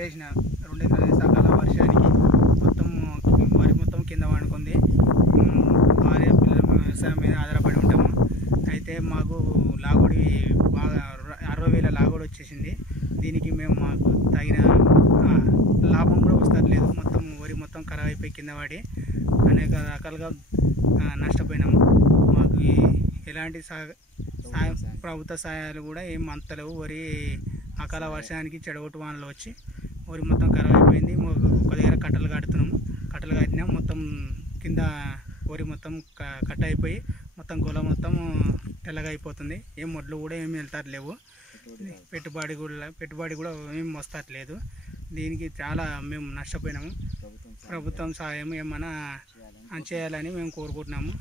వరేసిన 2 ఎకరాల సకాల వర్షానికి మొత్తం వరి మొత్తం కింద పండుకుంది. భార్య పిల్లల వ్యవసాయం మీద ఆధారపడి ఉంటాము. అయితే మాకు లాగుడి బాగా 60,000 లాగుడి వచ్చేసింది. దీనికి మేము మాకు తగిన లాభం కూడా వస్తలేదు. మొత్తం వరి మొత్తం ఖరాబ్ అయిపోయి కింద పడి అనేక రకాలుగా నష్టపోయినాము. మాకు ఎలాంటి సాయం ప్రభుత్వ సహాయాలు కూడా ఏం అంతలేవు. వరి అకాల వర్షానికి చెడగొట్టు వానలు వచ్చి వరి మొత్తం ఖరాబ్ అయిపోయింది. ఒక దగ్గర కట్టలు కడుతున్నాము. కట్టలు కట్టినా మొత్తం కింద వరి మొత్తం కట్ అయిపోయి మొత్తం గొల మొత్తం తెల్లగా అయిపోతుంది. ఏం మొడ్లు కూడా ఏమి వెళ్తారు. పెట్టుబడి కూడా ఏం వస్తట్లేదు. దీనికి చాలా మేము నష్టపోయినాము. ప్రభుత్వం సహాయం ఏమైనా చేయాలని మేము కోరుకుంటున్నాము.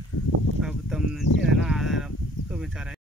ప్రభుత్వం నుంచి ఏదైనా ఆధారం చూపించాలని.